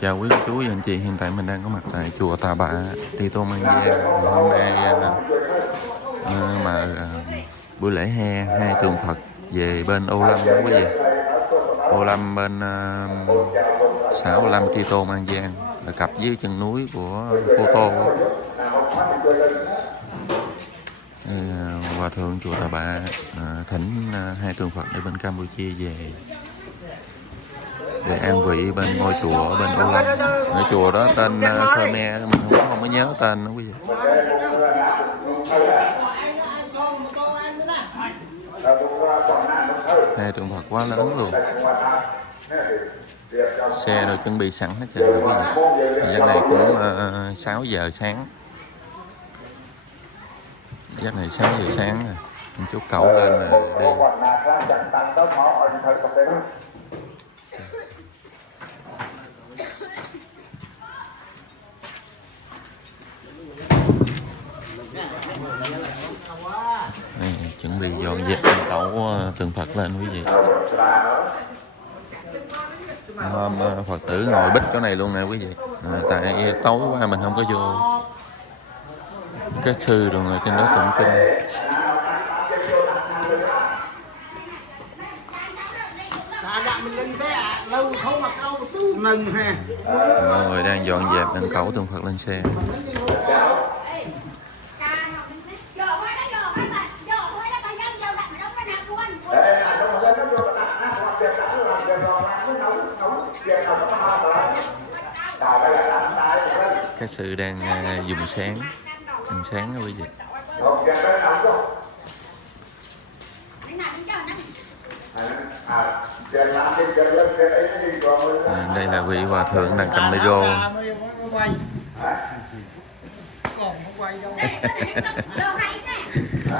Chào quý cô chú và anh chị, hiện tại mình đang có mặt tại chùa Tà Bạ, Tri Tôn An Giang. Hôm nay buổi lễ hai tượng Phật về bên Ô Lâm đó quý vị. Ô Lâm bên xã Ô Lâm, Tri Tôn An Giang, là cặp với chân núi của Cô Tô. Hòa thượng chùa Tà Bạ thỉnh hai tượng Phật ở bên Campuchia về để an vị bên ngôi chùa ở bên Ô Lâm. Ngôi chùa đó tên Khmer, mình không có nhớ tên đó quý vị. Hai tượng Phật quá lớn luôn, xe rồi chuẩn bị sẵn hết trơn quý vị. Giấc này cũng 6 giờ sáng, giấc này 6 giờ sáng rồi. Mình chút cẩu lên là đi. Đây, chuẩn bị dọn dẹp cẩu tượng Phật lên quý vị. Hôm Phật tử ngồi bích chỗ này luôn nè quý vị. Tại tối qua mình không có vô. Các sư rồi ngồi trên đó tụng kinh. Mọi người đang dọn dẹp đăng cẩu tượng Phật lên xe. Các sư đang dùng sáng, ăn sáng đó quý vị. Đây là vị hòa thượng đang cầm micro.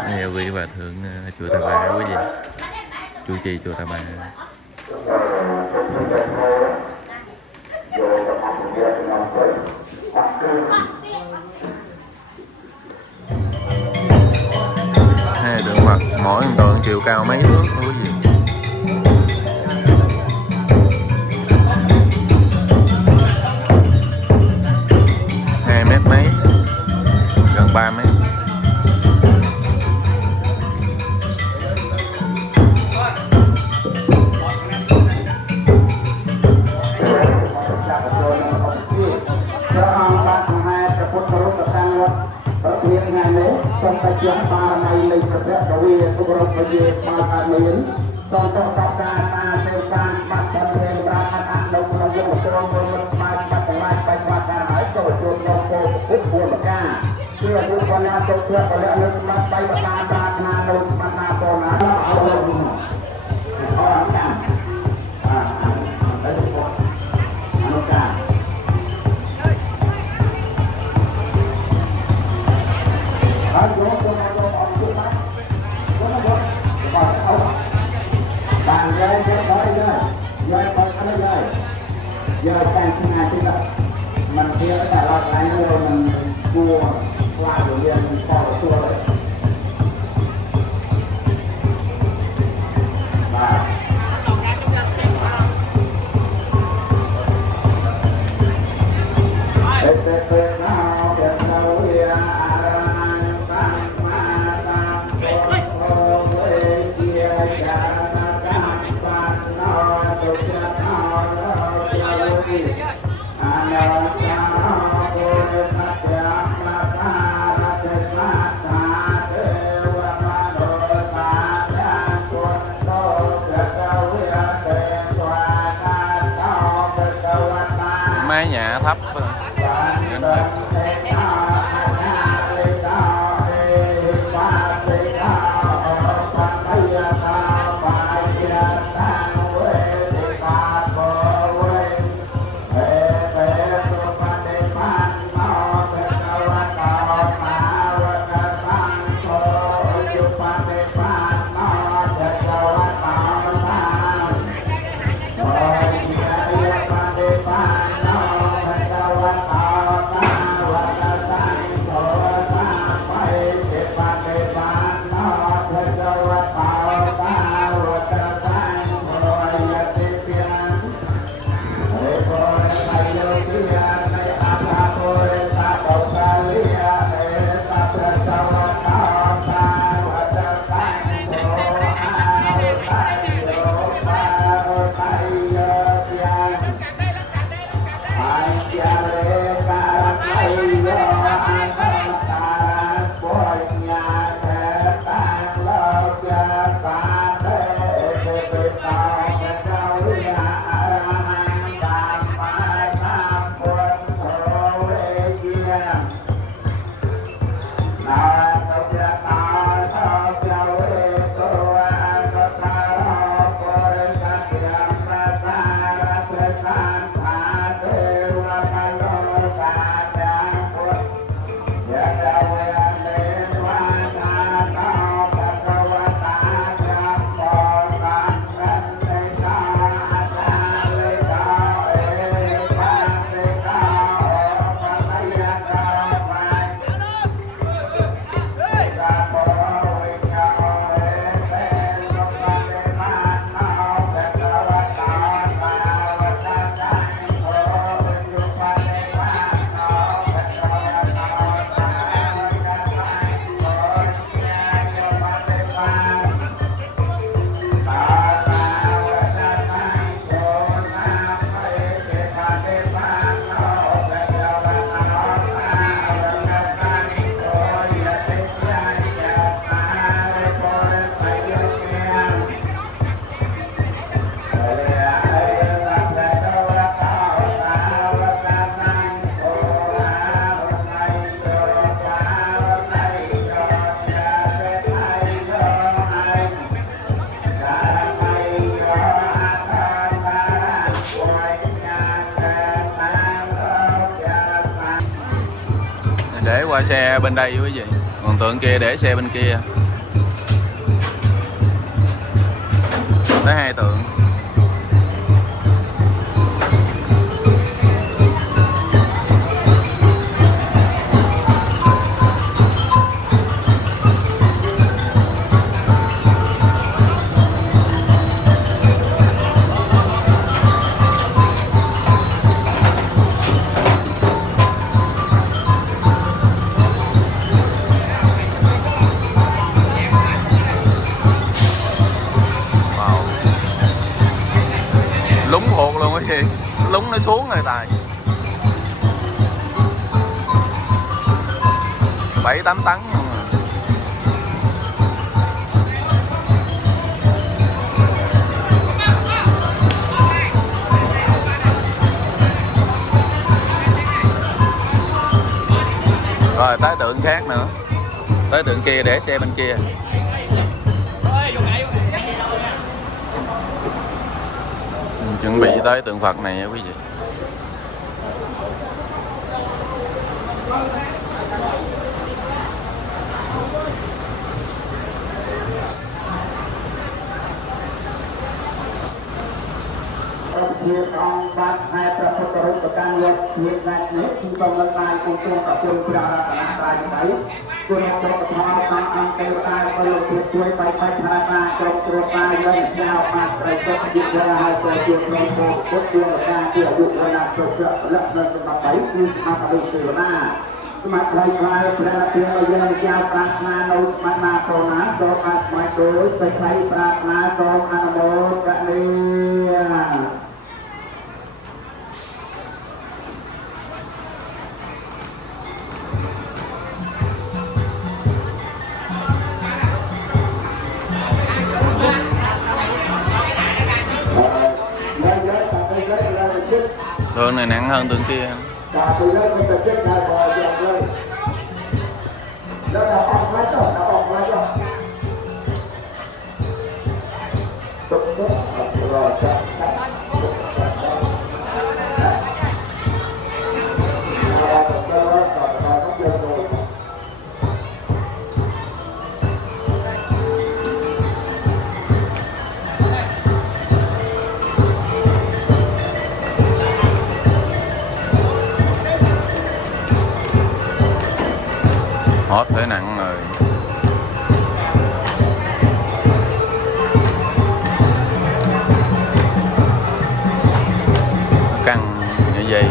Đây là vị hòa thượng chùa Tà Bạ quý vị, chủ trì chùa Tà Bạ. Hai tượng Phật mỗi tượng chiều cao mấy thước quý vị. Mấy gần 3 mét. thấp gánh được. Để qua xe bên đây quý vị, còn tượng kia để xe bên kia. Tới 2 tượng. Lúng hụt luôn á chị, lúng nó xuống rồi Tài. 7-8 tấn luôn à. Rồi tới tượng khác nữa, tới tượng kia để xe bên kia. Chuẩn bị tới tượng Phật này nha quý vị. Trong bát haiประพุทธรูปประการยกเทียนในเนื้อที่ตรงกลางของตัวกับตัวพระราชาตายไปตัวเราตกทองตามอันเป็นตายก็ลงช่วยไปพระราชาจงตัวตายเลยยาวมาใส่ก็ยึดเวลาตัวตัวเองตัวตัวการเกี่ยวกับเวลาตัวเจ้าและเงินสมัครไปคือมาไปเสือหน้าสมัครใครใครพระเพียงยังเจ้าปรารถนาโนมานาโตนาโตอัดหมายโดยไปใครปรารถนาโตอนุโมทนาTượng này nặng hơn tượng kia. Cả từ lớp mình tập chết này vào dòng đây. Nó đã bọc máy rồi, đã bọc máy rồi. Tục tốt, rồi chặt cắt. Hết thế nặng rồi. Căng như vậy.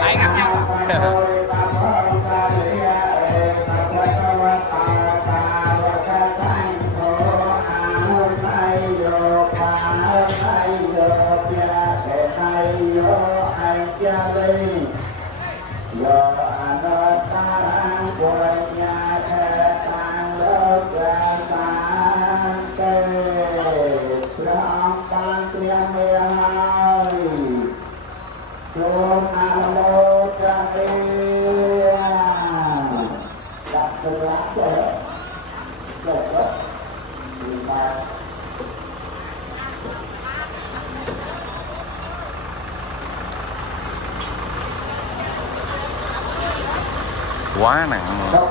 Lại gặp nhau. Quá nặng rồi.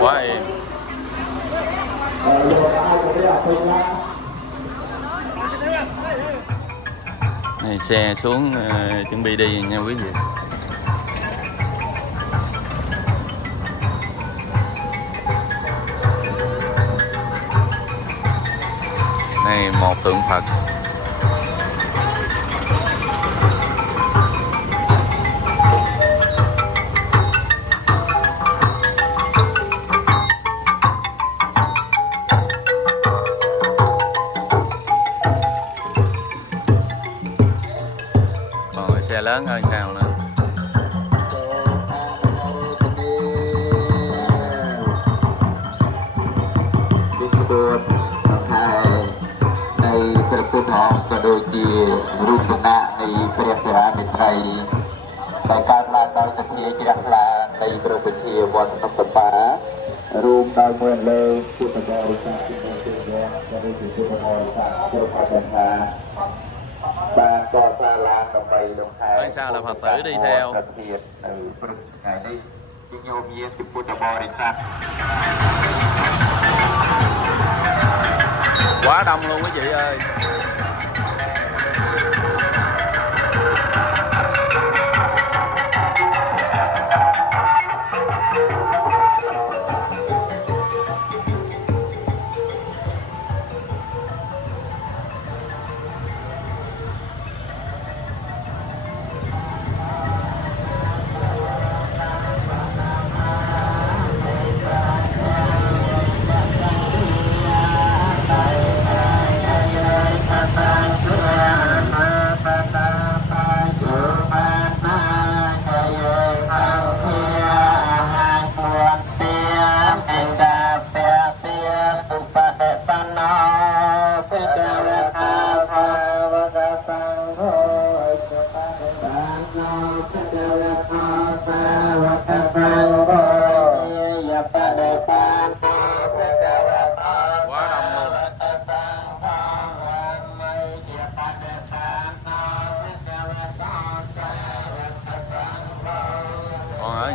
Quá êm. Này, xe xuống chuẩn bị đi nha quý vị. Này một tượng Phật. lớn hơn sao nữa. và đôi chia rút nạในព្រះសិរាមិត្រីដោយកើតឡើងដោយសភាជ្រះថ្លានៃព្រះវិជាវត្តតុបបារួមដោយមួយលើពុទ្ធបរិស័ទទីមួយជាដែលជាពុទ្ធបរិស័ទគ្រប់អត្តថាបានកសាងឡើងដើម្បីដង្ហែ sao là Phật tử đi theo ប្រធាននៅព្រឹកថ្ងៃនេះជាញោមយានជាពុទ្ធបរិស័ទ quá đông luôn quý vị ơi.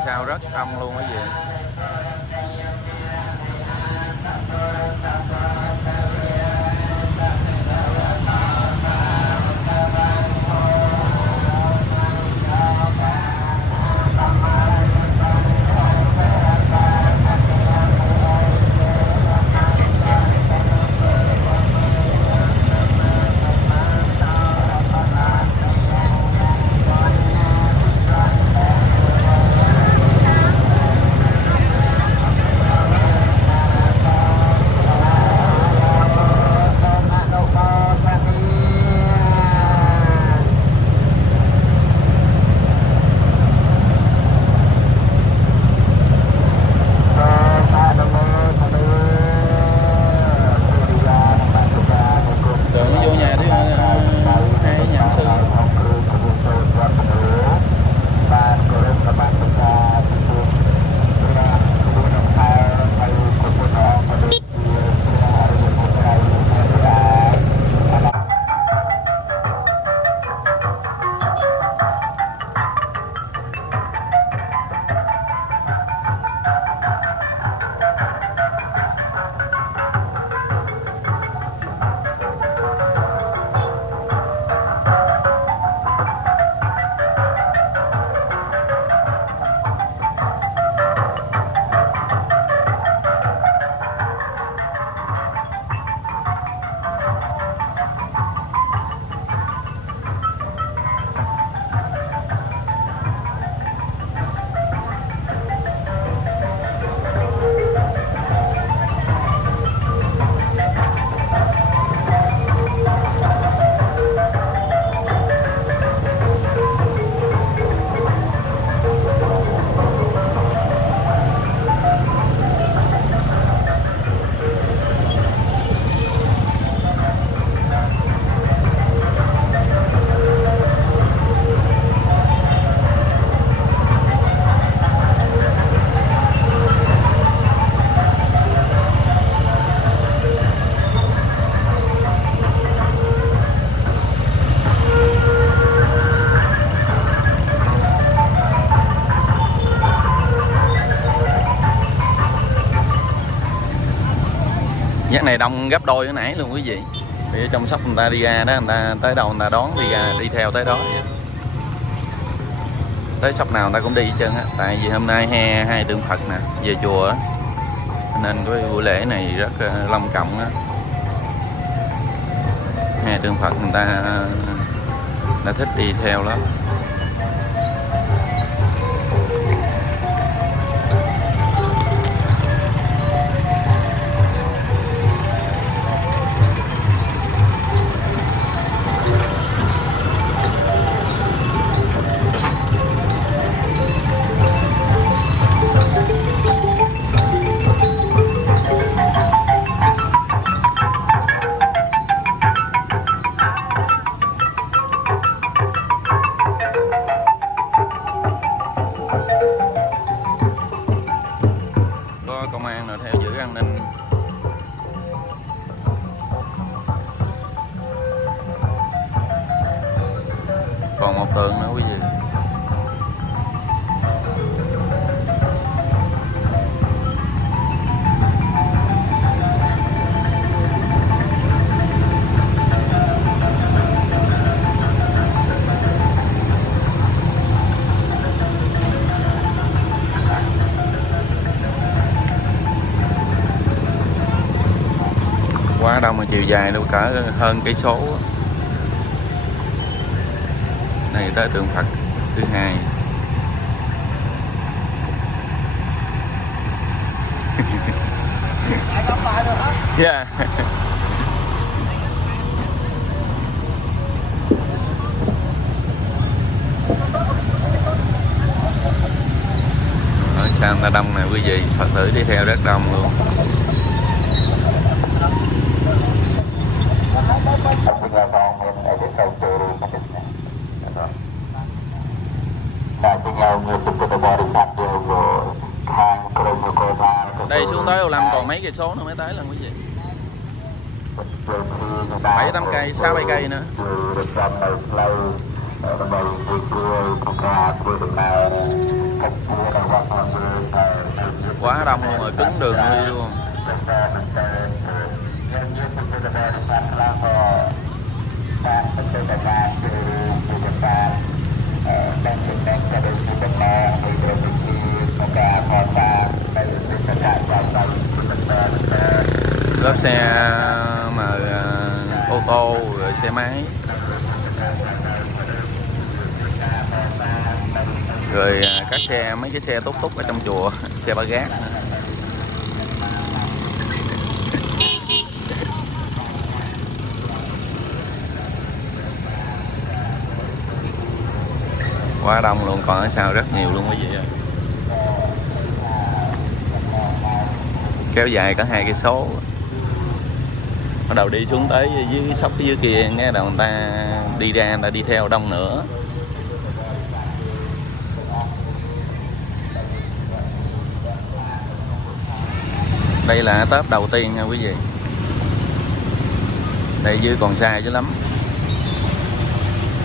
Sao rất đông luôn quý vị. Nhắc này đông gấp đôi cái nãy luôn quý vị. Vì trong shop người ta đi ra đó, người ta tới đâu người ta đón đi ra, đi theo tới đó. Tới shop nào người ta cũng đi hết trơn á. Tại vì hôm nay hai tượng Phật nè về chùa á, nên cái buổi lễ này rất long trọng á. Hai tượng Phật người ta thích đi theo lắm. còn một tượng nữa quý vị. Quá đông, mà chiều dài đâu cả hơn cây số. Này tới tượng Phật thứ hai. Yeah. Ở sao người ta đông nè quý vị, Phật tử đi theo rất đông luôn. Đây xuống tới Ô Lâm còn mấy cây số nữa mới tới lần quý vị. 7-8 cây, 6-7 cây nữa. Quá đông luôn rồi, cứng đường đi luôn. Lớp xe mà ô tô rồi xe máy, rồi các xe, mấy cái xe túc túc ở trong chùa, xe ba gác. Quá đông luôn, còn ở sau rất nhiều luôn quý vị ơi. Kéo dài có 2 cây số. Bắt đầu đi xuống tới dưới sóc dưới kia, nghe đầu người ta đi ra, người ta đi theo đông nữa. Đây là tớp đầu tiên nha quý vị. Đây dưới còn xa dữ lắm.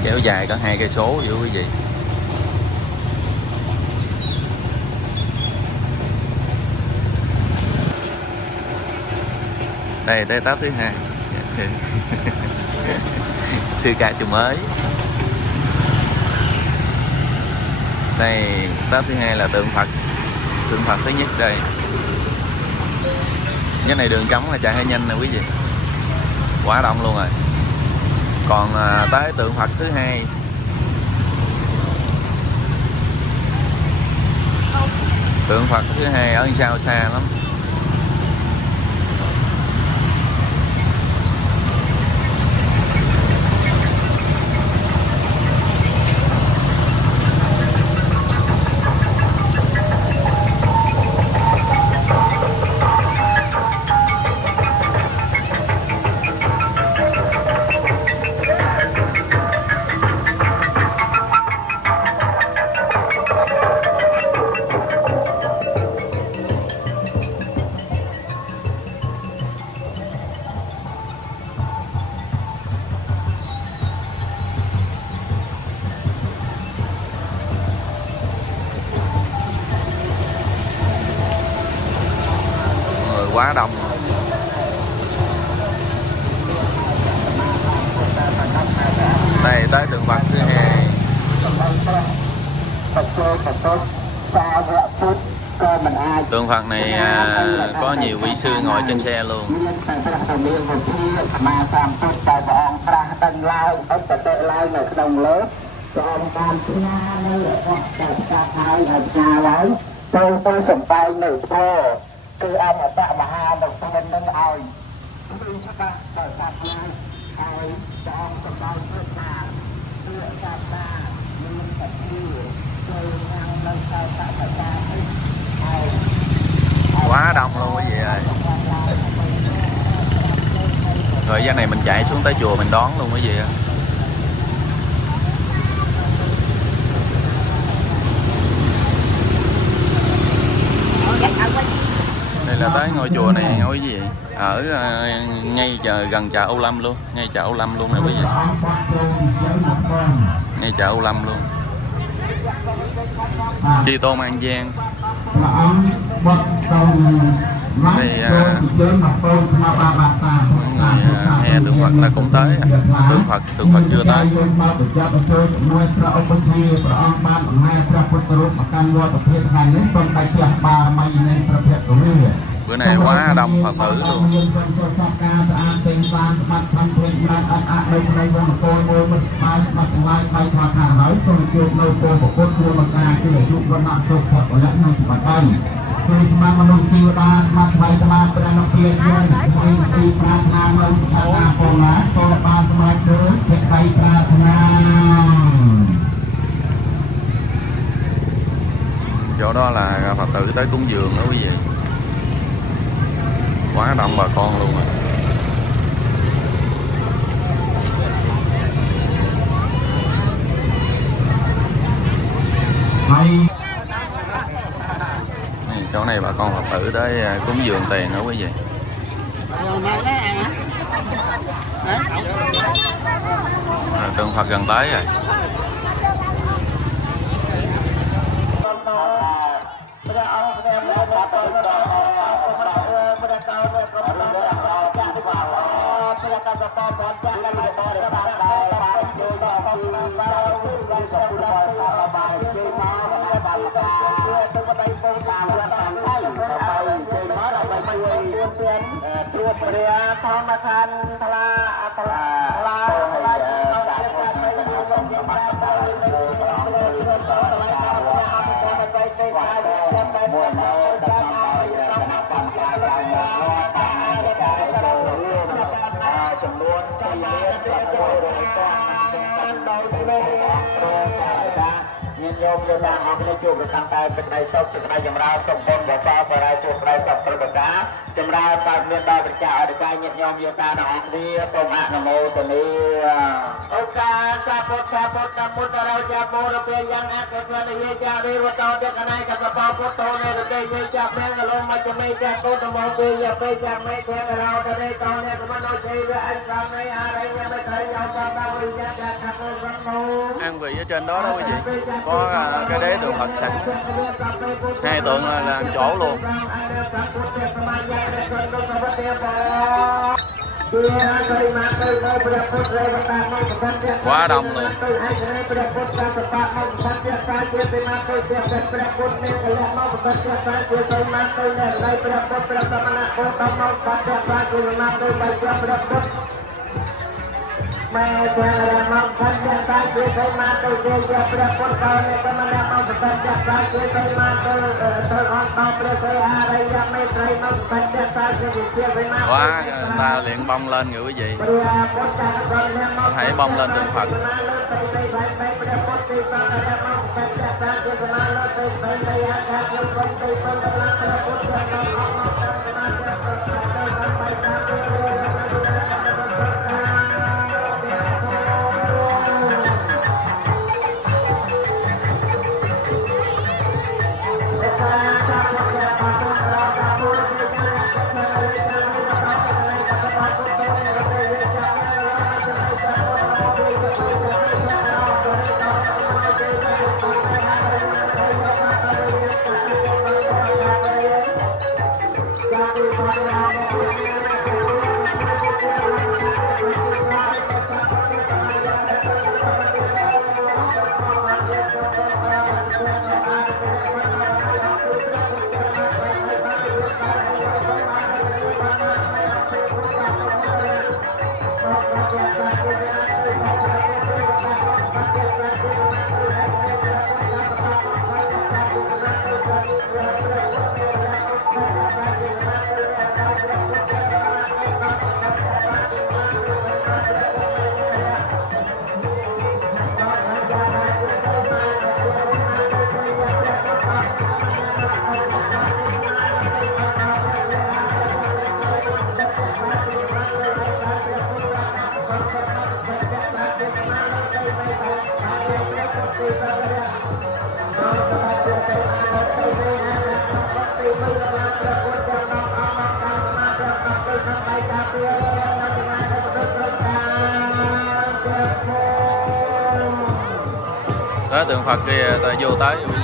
Kéo dài có 2 cây số vậy quý vị. Đây tới tớp thứ hai. Sư ca chùa mới. Đây tớp thứ hai là tượng Phật thứ nhất đây. Cái này đường trống là chạy hơi nhanh nè quý vị. Quá đông luôn rồi. Còn tới tượng Phật thứ hai. Tượng Phật thứ hai ở sau xa lắm. Quá đông. Đây tới tượng Phật thứ hai. Tượng Phật này có nhiều vị sư ngồi trên xe luôn. tôi sủng tay nữ thôคืออันอัตมหาดอกเป็นนึงเอาคือชะตาเปิดตัดเลยเอาจองสบายเพื่อชาติเพื่อชาติหน้ามีแต่ที่เคยยังเราชาวชาติชาติเอา Quá đông luôn quý vị ơi. Rồi giờ này mình chạy xuống tới chùa mình đón luôn quý vị ơi. Đây là tới ngôi chùa này nha quý vị. Ở ngay gần chợ Ô Lâm luôn, ngay chợ Ô Lâm luôn nè quý vị. ngay chợ Ô Lâm luôn. Chi Tôn An Giang. Thì hè tượng Phật là cũng tới, tượng Phật chưa tới. Bữa nay quá đông Phật tử luôn.คือสมานุทิวดาสมาไทยตมาประนเพียรยนต์ตีปราถนาโนสภานาโพงาโซลปาสมาเกิดเสกไตปราถนา Chỗ đó là Phật tử tới cúng dường đó quý vị. Quá đông bà con luôn rồi. Chỗ này bà con Phật tử tới cúng dường tiền đó quý vị. Tượng Phật gần tới rồi.โยมโยตาออกในจุดตั้งแต่เป็นในศพสุดในจำราสมบูรณ์บ่ฟ้าบราจุดไรกับประกาศจำราตามเมียนดาวประจาอธิการโยมโยตาออกนี้ตรงอะนโมตัวนี้โอกาสสัพพะพุทธเราจะโมระเปียยังอักเสบเยจาริวตโตเดกนายกับพระพุทโธในระเดยจับแมงลงมาจะไม่จะโตตโมเปียไปจะไม่แทงเราจะได้ตอนนี้ก็มันโดนใจอันตรายอะไรยังไม่เคยเอาความบริยาจะขัดขืนโม An vị ở trên đó đó quý vị, có cái đế tượng Phật sẵn, hai tượng là ăn chỗ luôn. Quá đông luôn. Mẹ cha là mong thân cha ta chưa thấy ma tôi chưa cha bữa con con này có mà là mong thân cha ta chưa thấy ma tôi on top bữa tôi đây ra mấy trái mong thân cha ta chưa chưa thấy ma. Quá người ta luyện bông lên rồi quý vị. Hãy bông lên tượng Phật. đó tượng Phật kia ta vô tới rồi quý vị.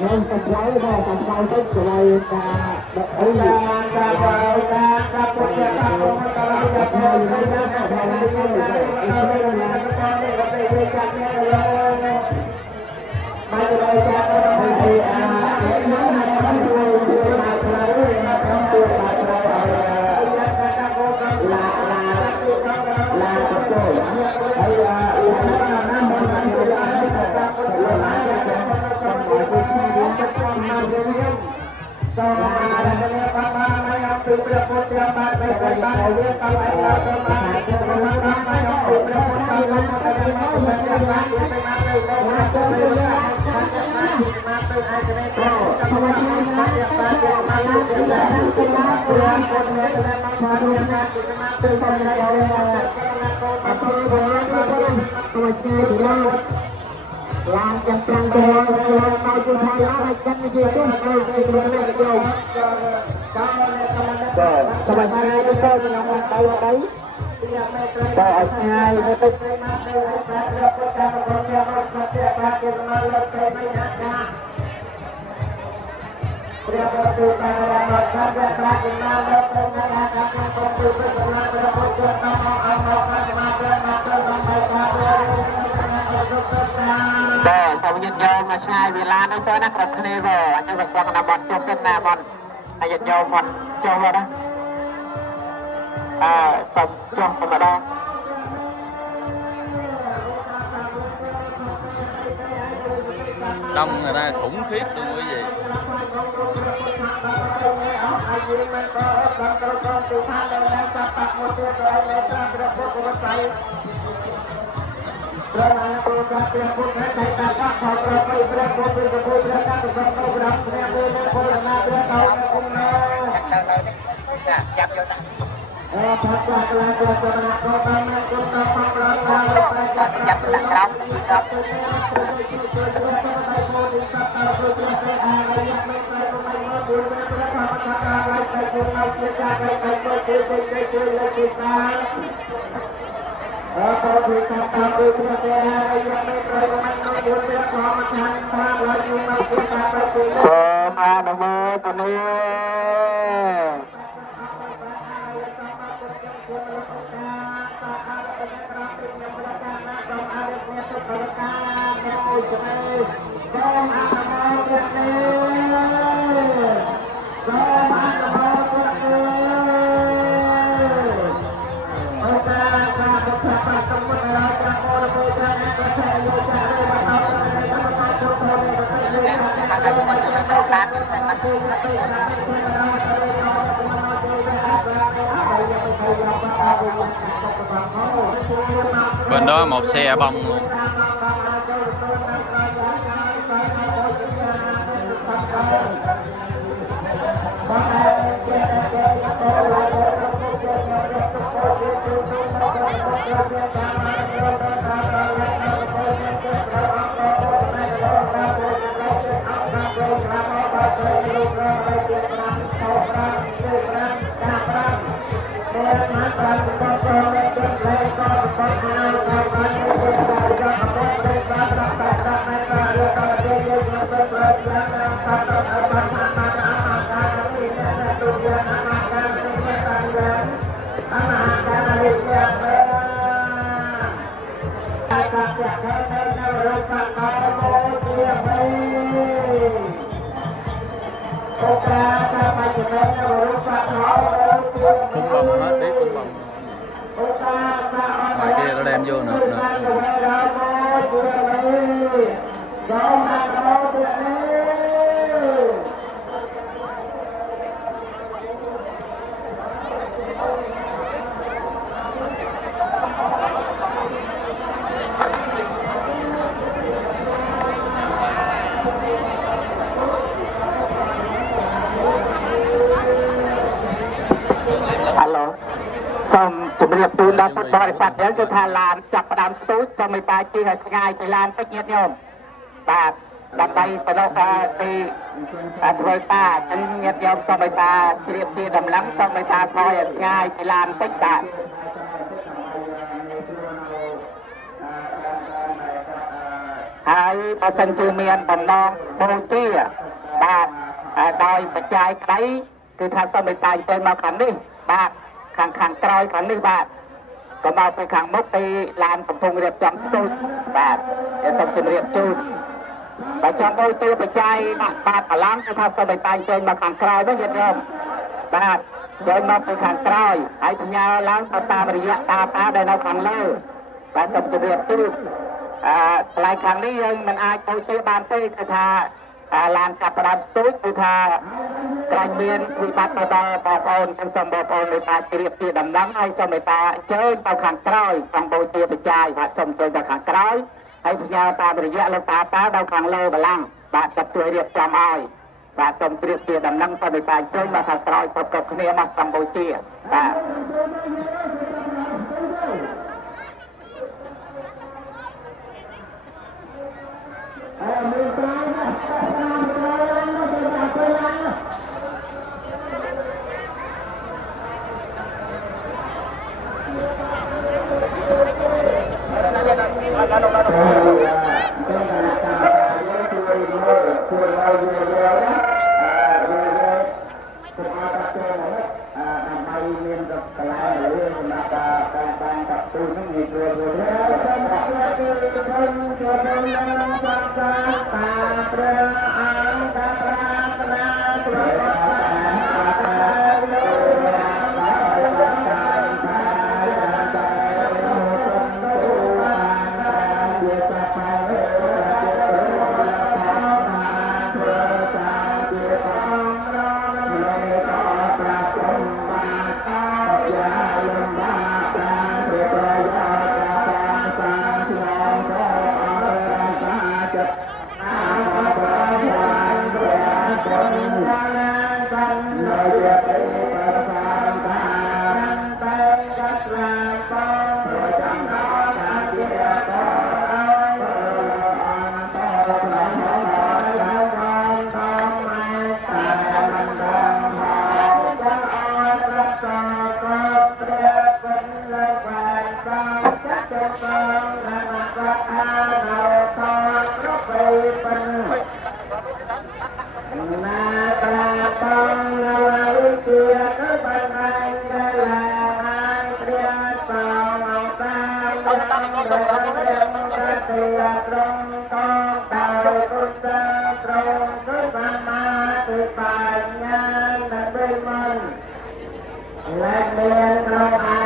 Nên tập lái đó, tập lái tất cả là ấy là làm cho trang đồ mau chú thay lá hay chân gì cũng hay cái này đâu các bạn hai đứa con thì nó tay đấy tại hai nó tích sau dịch vô mà sai vì la nó tới nó cực này rồi anh em vật là bọn chụp sinh là bọn anh dịch vô bọn cho vào đó xong cho mà đó Đông người ta khủng khiếp luôn quý vị. Bên đó một xe bông luôn. Hãy subscribe cho kênh Ghiền Mì Gõ để không bỏ lỡ những video hấp dẫn. không bồng hết biết không bồng ngoài kia nó đem vô nữa Alo សូមជម្រាបជូនដល់ពុទ្ធបរិស័ទយើងគឺថាឡានចាប់ផ្ដើមស្ទូចសូមមេត្តាជិះឲ្យស្ងាយពីឡានពេញញាតិញោមបាទដើម្បីប្រឡូកទីធ្វើតាអញ្ចឹងញាតិញោមសូមមេត្តាជ្រាបជាដំណឹងសូមមេត្តាថយឲ្យស្ងាយពីឡានពេញបាទហើយបើសិនជាមានបំណងបូជាបាទដោយបច្ច័យក្តីគឺថាសូមមេត្តាទៅមកខាងនេះបាទខាងក្រោយខាងនេះបាទក៏មកពីខាងមុខពីឡានកំពុងរៀបចំស្ទូចបាទសូមជម្រាបជូនបើចង់បូជាបច្ច័យដាក់បាតបលាំងគឺថាសូមមេត្តាចេញមកខាងក្រោយនោះញាតិញោមបាទចូលមកពីខាងក្រោយហើយផ្ញើឡើងទៅតាមរយៈតាដែលនៅខាងលើបាទសូមជម្រាបជូនកន្លែងខាងនេះយើងមិនអាចបូជាបានទេគឺថាឡានកាប់ផ្ដើមស្ទូចគឺថាក្រែងមានវិបត្តិទៅដល់បងប្អូនទាំងសូមបងប្អូនមេត្តាជ្រាបជាដំណឹងហើយសូមមេត្តាអញ្ជើញទៅខាងក្រោយក្នុងបូជាបច្ច័យបាទសូមអញ្ជើញទៅខាងក្រោយហើយផ្ញើតាមរយៈលោកតាដល់ខាងលើបលាំងបាទចាប់ជួយរៀបចំឲ្យបាទសូមជ្រាបជាដំណឹងសូមមេត្តាអញ្ជើញមកខាងក្រោយគ្រប់គ្នាមកក្នុងបូជាបាទHãy subscribe cho kênh Ghiền Mì Gõ để không bỏ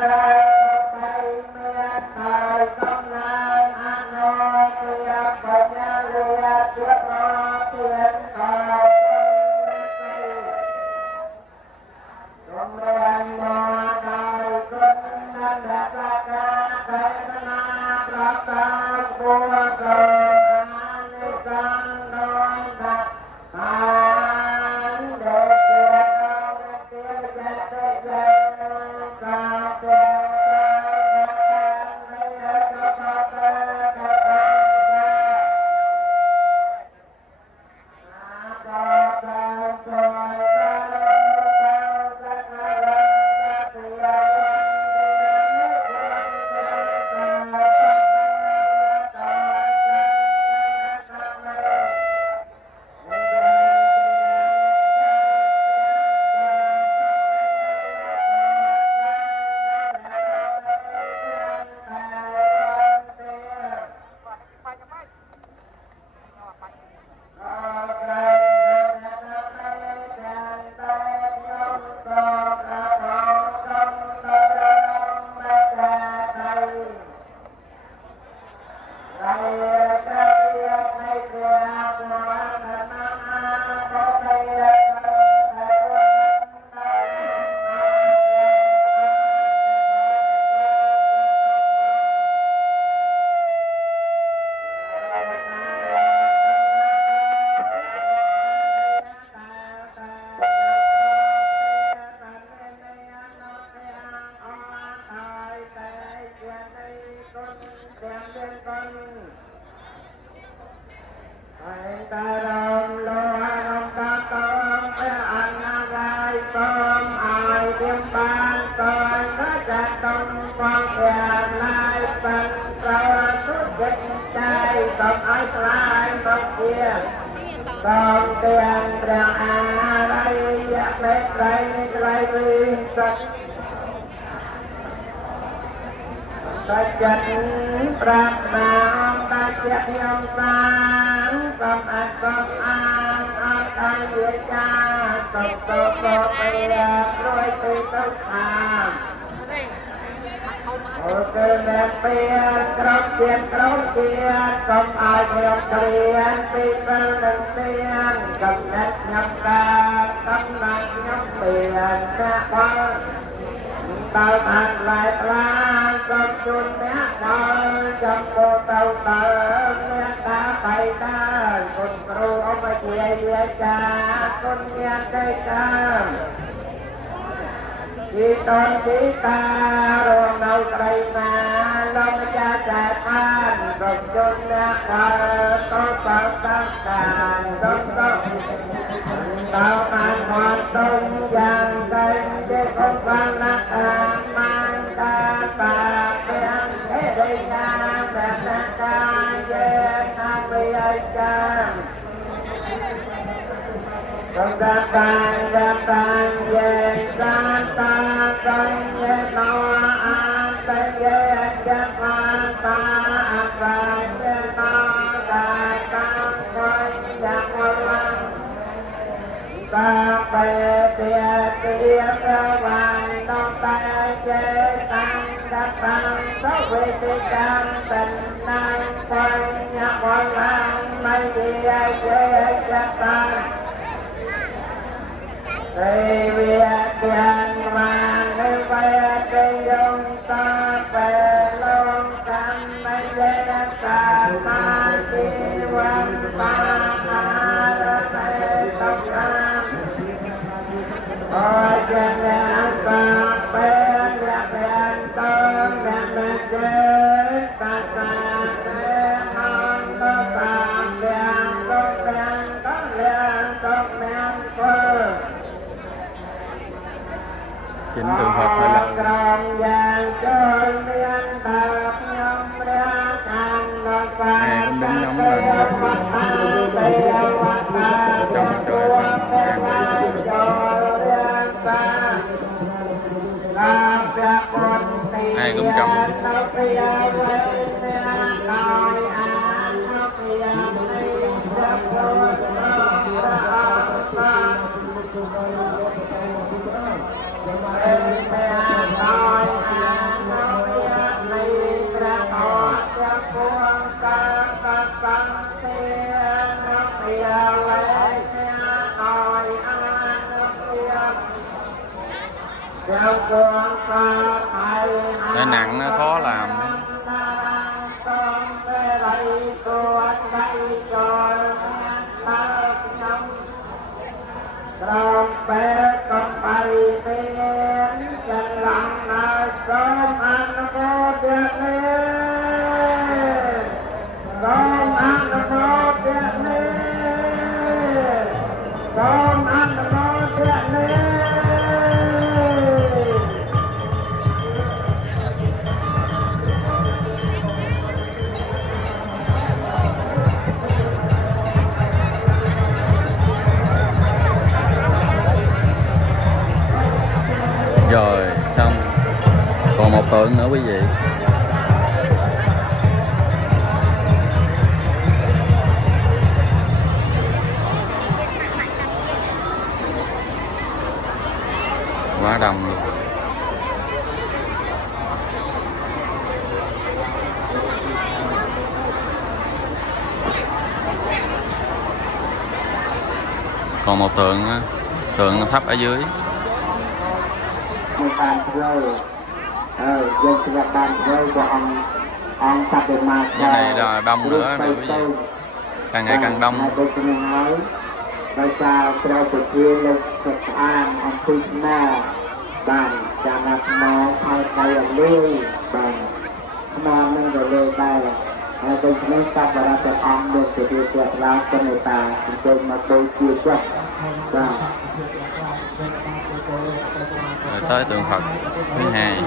lỡ Con tiềnព្រះអរិយមេត្រីត្រៃវិសុទ្ធបច្ចៈប្រាថ្នាបច្ចៈខ្ញុំសាងសំអត់សំអានអត់ឲ្យវាចាសុខសុខព្រះរួយទៅទៅខាងអូគេអ្នកពីក្រុមជាតិក្រុមជាតិសូមឲ្យខ្ញុំត្រៀមពីសិលនិងទានកំណត់ខ្ញុំការកំណត់ខ្ញុំពីអ្នកបងតើបានឡាយត្រាសូមជូនអ្នកដល់ចំពោះទៅអ្នកតាបៃតាគុណគ្រូអបជាយាចាគុណញាតិការជីតនជីតារងនៅក្រីណាលោកម្ចាស់តែបានរំជន់អ្នកដល់តបតាមការដល់ដល់បានមកទុំយ៉ាងតែទេអបបានណាបានតាតាទាំងទេរីណាដែលណាកាយេណាវិយាចាកំដាបានបានយេសាតាកាយេណោអាតយេចបានតាអបានយេណោតាតាមកាយយ៉ាងវឡាតាបេទាទាប្រវានដល់តែចេតាំងតាមទៅវេទិកម្មតំណាងបញ្ញាវឡាមិនជាយេចតាទេវាទាំងបាននៅវេទិយងតាបេលងកម្មយេសាមាជីវံបាណារតេតកាអរចាអ្នកបាពេលអ្នកបានតអ្នកមិនចេតាតាទេអន្តតាមទាំងទុកទាំងកលៀងទុកមានធ្វើ chính trường hợp hơi lâu ក្រមយ៉ាងចូលមានតាខ្ញុំព្រះខាងលោកបាទៅវត្តទៅវត្តចំជួបទៅចូលរៀនតាឡាព្រះពុទ្ធទី ai cũng trong ទៅព្រះវេទនាដោយអានុព្យានៃព្រះពុទ្ធព្រះអង្គដោយអានុព្យានៃព្រះអង្គព្រះពុទ្ធកតន្តិនុព្យាវេទនាដោយអានុព្យា Cái nặng nó khó làm. Rồi xong, còn một tượng nữa quý vị. Quá đông luôn. Còn một tượng á, tượng thấp ở dưới. Ban rơi dân sinh ban rơi của ông sắp được mà Cái này là đông nữa nè quý vị, càng ngày càng đông. Bây giờ trao từ kia lên Phật An ông Thích Na bàn chả mặt nó thay thay ở lưu bàn mà mình rồi lưu đây Tôi nên tập và ra tập ông được thì điều kiện là cho người ta tôi mà tôi chưa chắc và rồi tới tượng Phật thứ hai.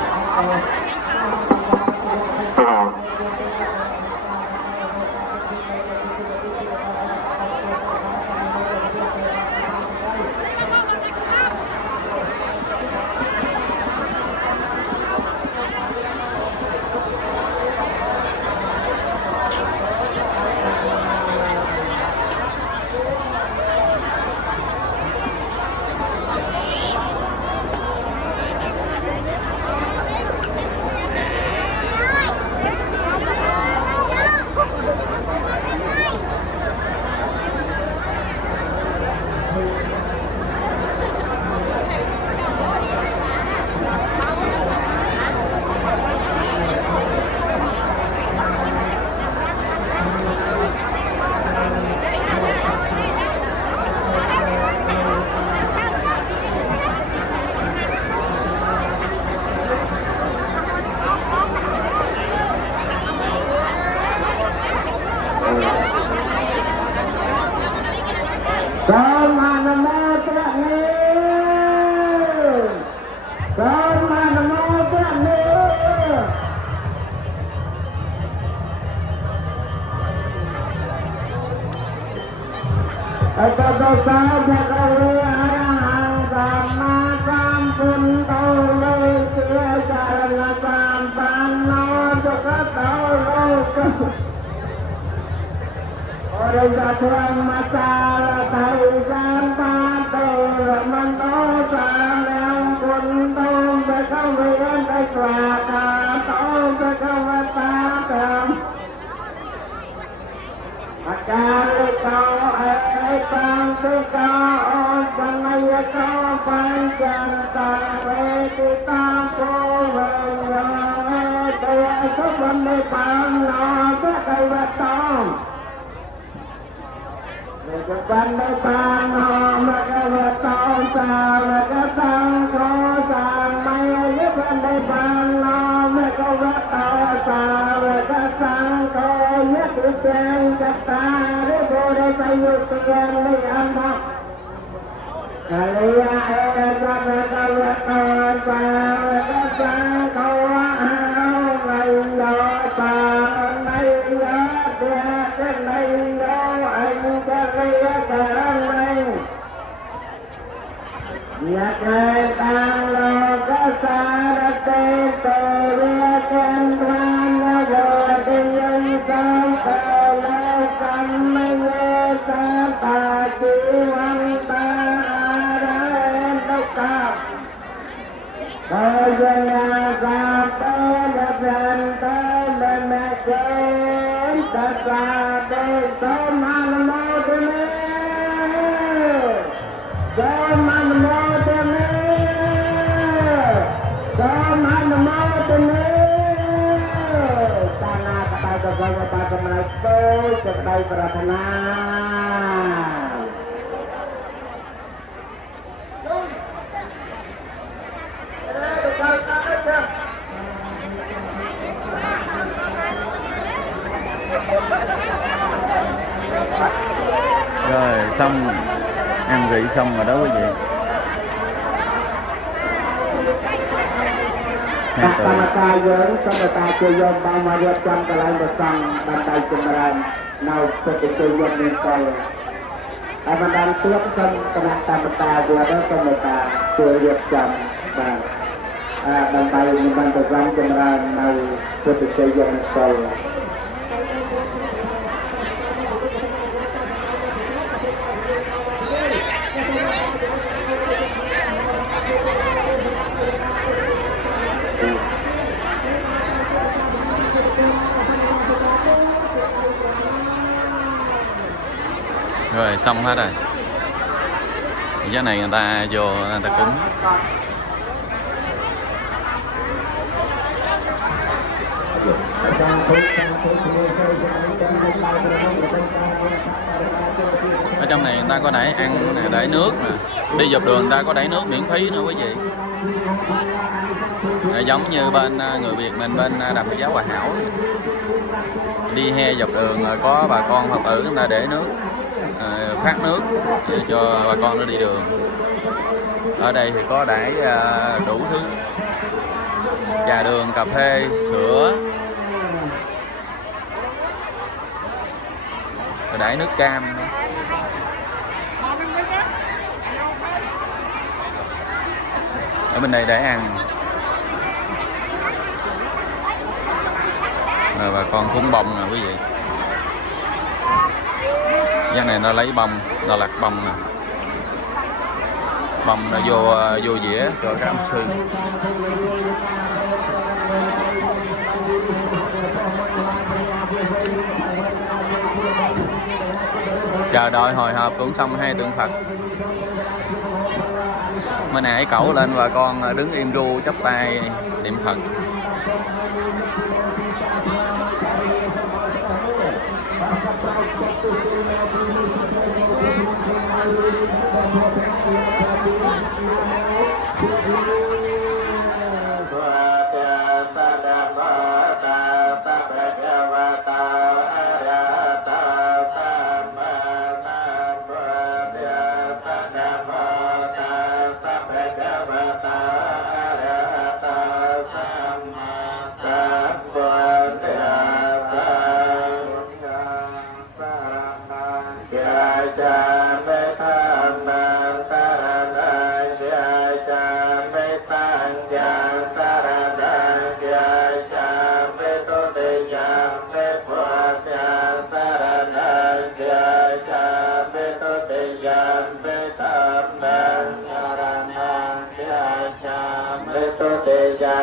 Rồi xong, ăn vị xong rồi đó quý vị. Rồi xong hết rồi. Giá này người ta vô người ta cúng. Ở trong này người ta có đẩy ăn nè, đẩy nước nè, đi dọc đường người ta có đẩy nước miễn phí nữa quý vị. Giống như bên người Việt mình bên Đầm Giáo Hòa Hảo, đi he dọc đường có bà con Phật tử người ta để nước, phát nước cho bà con nó đi đường. Ở đây thì có đãi đủ thứ, trà đường, cà phê, sữa, đãi nước cam nữa. Ở bên đây để ăn. Rồi bà con cúng bông nè quý vị. Cái này nó lấy bông, nó lặt bông nè. Bông nó vô dĩa cho các ông sư. Chờ đợi hồi hộp cũng xong 2 tượng Phật. Mới nãy cẩu lên và con đứng im ru chắp tay niệm Phật. Hãy subscribe cho kênh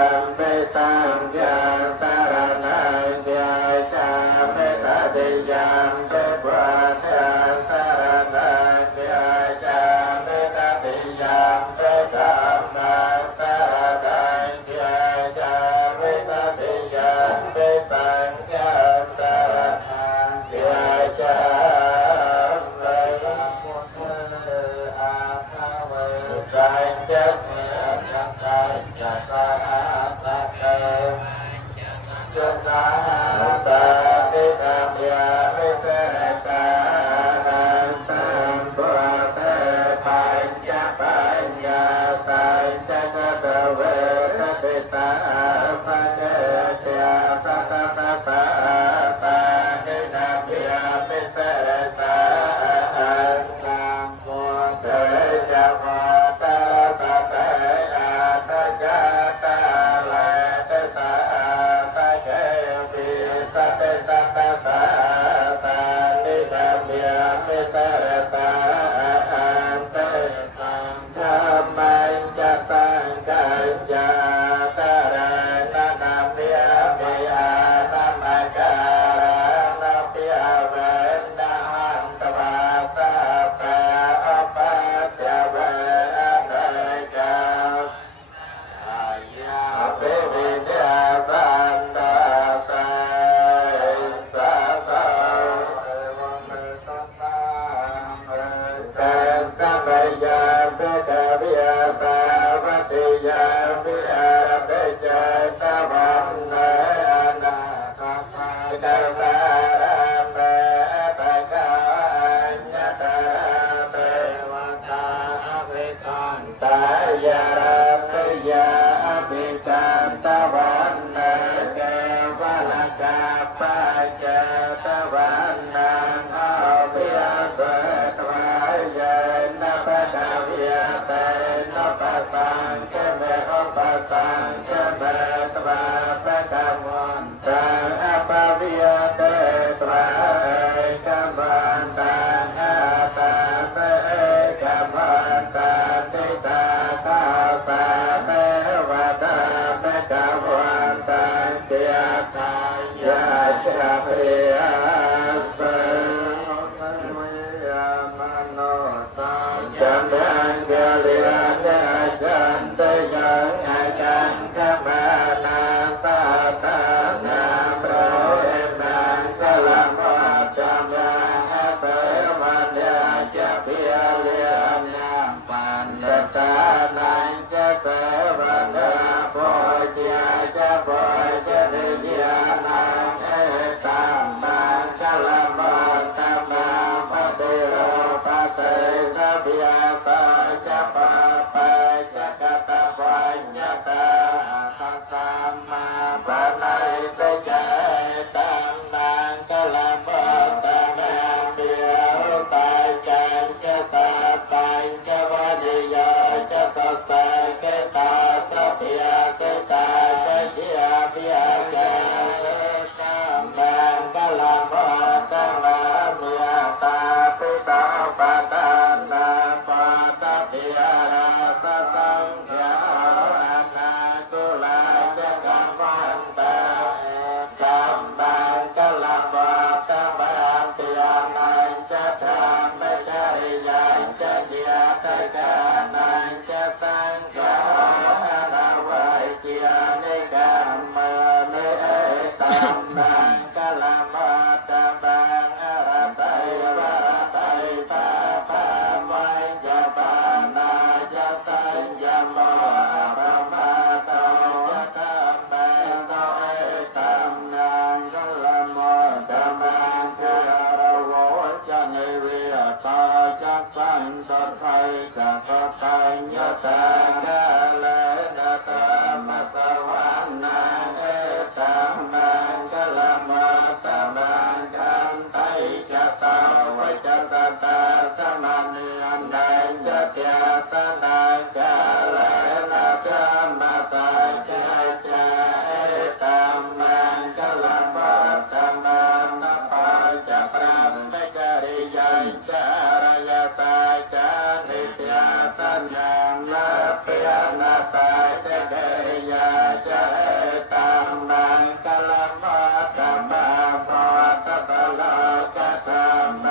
Ghiền Mì Gõ để không bỏ lỡ กานังจะสังฆานาวัยเจียนิกรรมเนตัมนังกะละมาตะบังอรตัยวรตัยปาปาวัยจะปานาจะสัญญโมปะมาโตยะธัมเมโสเอตัมนังกะละมาตะบังเทระโวจะเนวิตาจะสันตไทยจะปะทัญญตากะเลนะตามะสวรรนังเอตัมมังกะละมาตะบังคันไทยจะสาวจะสตาสมานิอันใดจะเตียสนากะเลนะธรรมะสาจะจะเอตัมมังกะละมาตะบังนะปาจะพระมจริยังจารยาสาจานิตยาสัญญานาเปียนาสาเตเดยาจะเอตัมมังกะละมาตะบังปะตะตะโลกะธัมเม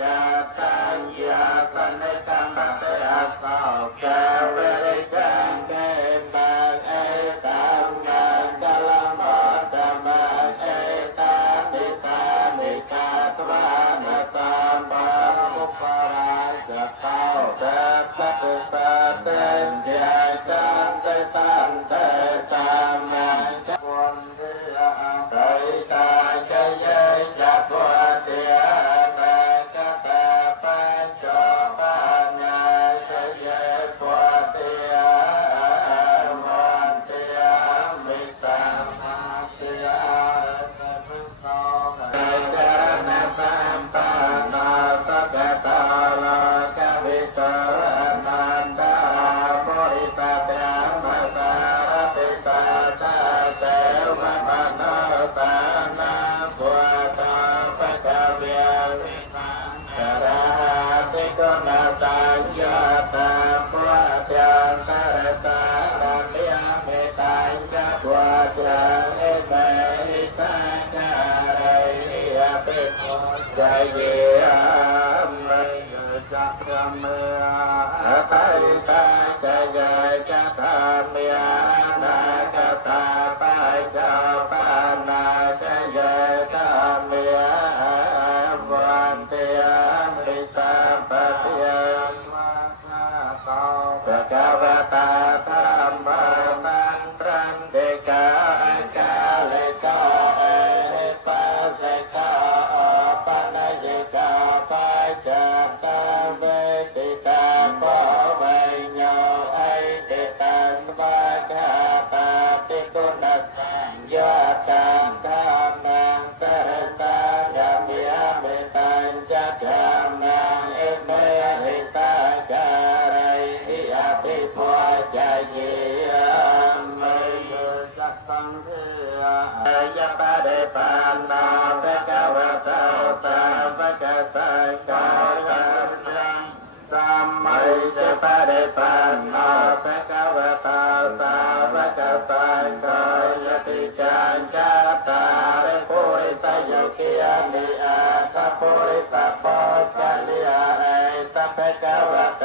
กะตัญญาสันนิกัมปะเตอะโสกะเวริกังเกมังเอตัมมังกะละมาตะบังเอตานิสานิกาตวานะสัมปะมุปปะราจะเข้าสัพพะปุสสะเตนเดียจันเตตันเตสามังจะวนเทียไตตาจะเยจะปวดเตียนาคตาปัญจปัญญาจะเยปวดเตียวันเตียมิสัมมาเตียสัพพะเจรณะสัมปันโนสัพพะตาโลกวิโตนันตาบริสัทธามาสารติตาตาเตวะมโนสานาปุตตะปะกะเววิทังกราติโกนาสัญญาตาปุตตังสารสานามิยเมตัญญะปุตตังเอเมหิสังกะเรหิยะปิโมจเยมัยจักขเมอะไตตาจะเยจะธามิยานาคตาปัจจปานาจะเยจะมิยาวันเตียมิสัมปะเทียมวะคาโตภะคะวะตาธัมมาสังฆังเดกาอังกาเลกาเอปัสสะกาปะนะเยกาปัจจตาเวติตาปะเวโยไอติตังปะกะตาติกุณัสสัญญาตังธัมมังสรสะยามิยะเมตัญจะธัมมังเอเมหิสังกะเรหิยะปิโพจเยมัยจักสังเทยะปะเดปันนาภะคะวะโตสาวกสังฆังสัมมัยจะปะเดปันนาภะคะวะโตสาวกสังฆังยติจังจัตตาริปุริสโยคิยานิอาทัปปุริสปัจจลิยาเอสัพพะคะวะโต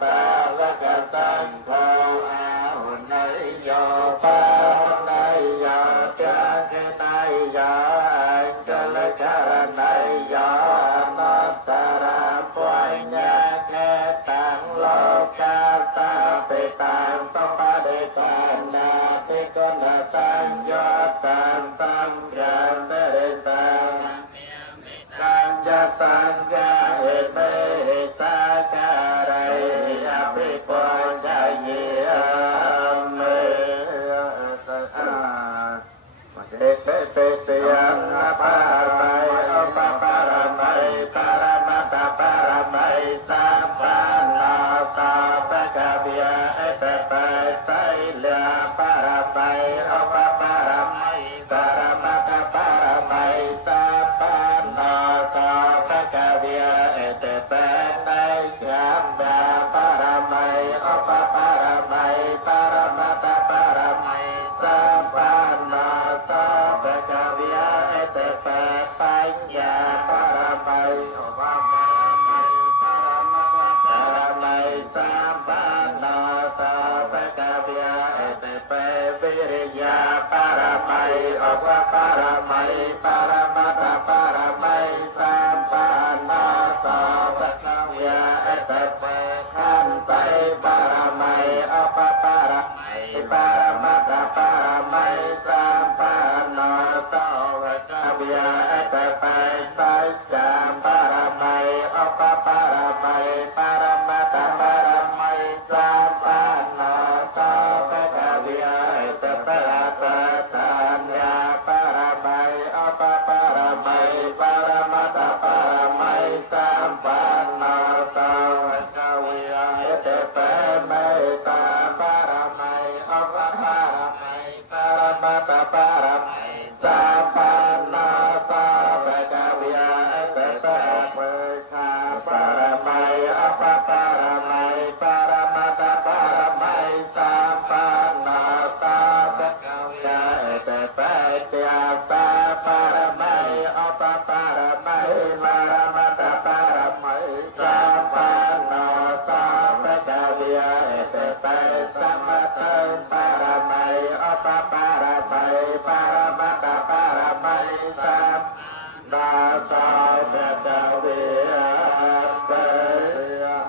สาวกสังฆังอาหุนัยโยปาหุนัยโยจักขินัยโยอัญจลกรณัยโยอนัตตรังปัญญาแคตังโลกาสาปิตังสัพพะเดชานาติโกนาสัญญาตังสัมยาเสริสังสัญญาสัญญาเอเมหิสังกะเรหิยะปิโพจเยเมเอเตเปเตยังอะปะระไมอะปะปะระไมปะระมะตะปะระไมสัมปันนาสาปะกะเบียเอเปเปไสลาปะระไมอะปะปะระไมปะระมะตะปะระไมสัมปันนาสาปะกะเบียเอเตเปไนสัมบาปะระไมอะปะปะระไมปะระมะตะปะระไมสัมปันนาสาปะกะเบียเอเตเปปัญญาปะระไมอะปะปะระไมปะระมะ อภปารมัยปารมัตถปารมัยสัมปันนาสาวกเวียเตเปขันไปปารมัยอภปารมัยปารมัตถปารมัยสัมปันนาสาวกเวียเตเปสัจจามปารมัยอภปารมัยปารมัตถปารมัยสัมปันนาสาวกเวียเตเปตัทานยาปารมัยอภปารมัยปารมัตถปารมัยสัมปันนาสาวกเวียเตเปเมตตาปารมัยอภปารมัยปารมัตถปารมัยสัมปันนาสาวกเวียเตเปเมตตาปารมัยอภปารมัยปารมัตถปารมัยสัมปันนาสาวกเวียเตเปเตียสาปารมัยอภปารมัยปารมัตถปารมัยสัมปันนาสาวกเวียเตเปสัมมาทังปารมัยอภปารมัยปารมัตถปารมัยสัมนาสาวกเวียเต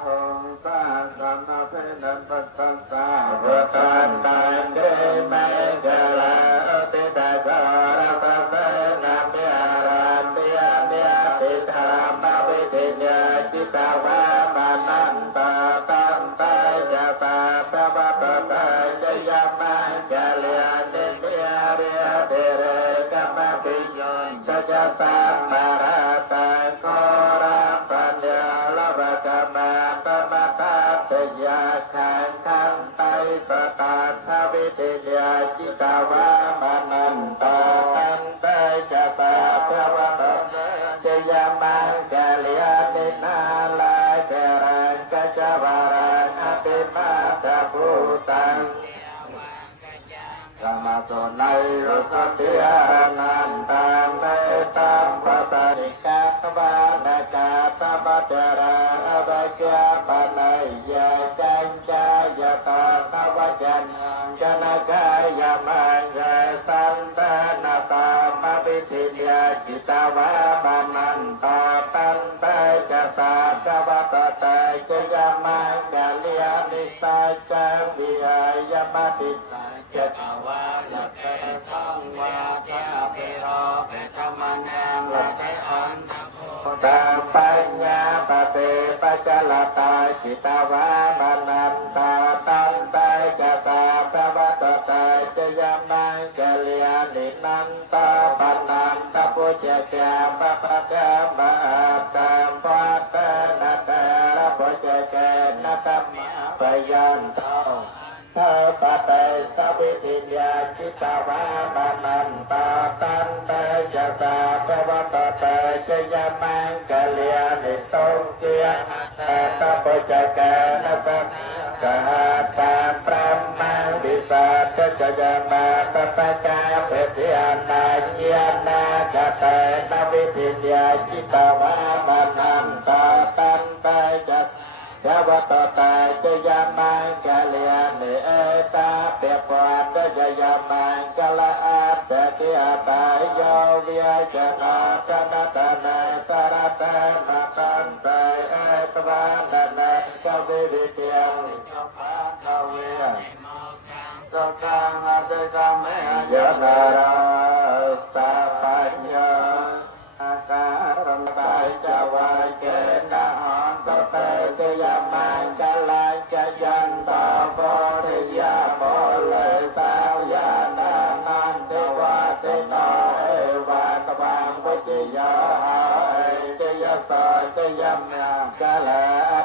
หงสาสัมมาเพนันปัสสัสสะวะตันตันเดเมกะลาติตะกะระสะเสนะเมรันเมียเมียติธรรมวิทิญญาจิตาวามานันตาตันตาจะสาตวัตตาจะยามังจะเลียเนเมียเรียเดเรกัมปิโยจะสัมมาราตังโครังปัญญาลภกะมาตมะทัตตยาขังขันไตสตาทวิทิญญาจิตาวามานันตาตันเตจะสาตวัตตาจะยามังจะเลียเนนาลาเจรังกัจจวารังอติมาตะภูตังธรรมโสนัยรสติอานันตังเมตัมปัสสนิกาตวานากาตมัจจาราอภิเกปนัยยะจัญจายตาตวัจนังจนกายมังเยสันตนาสามวิทิญญาจิตาวามานันตาตันเตจะสาตวัตตาจะยามังกะเลียนิสัจจังวิยมติสัจเจตวาลัตเตตังวาจาปิโรเปตมัญญังลัตเตอันตโพตังปัญญาปเตปัจจลตาจิตาวามานันตาตันเตจะสาตวัตตาจะยามังกะเลียนินันตาปันนันตะปุจเจปะปะกะมาตัมปัตตนะเตระปุจเจนะตัมมาปยันโตเทปะเตสวิทิญญาจิตาวามานันตาตันเตจะสาภวัตเตจะยามังกะเลียนิโตเกียเตตะปุจเจนะสักกะหาตามพระมังวิสัชจะยามาตะปะกาเปติอานาเยนาคเตนะวิทิญญาจิตาวามานันตาตันเตจะยาวัตตาจะยามังกะเลียเนเอตาเปียปวัตจะยามังกะละอาเตติอาตายโยเวียจะนาตนะตะนะสารตะนะตันเตเอตวานะนะกะวิวิเตียงจปะกะเวียสังฆังอติกะเมยะนาราสัพพัญญาอาการังไตจวายเกนะอันตเตจะยามังกะลาจะยันตาโพธิยาโมเลยสาวยานานันเทวาเตโนเอวาตวังวิจิยาเจยสาเจยมยังกะลา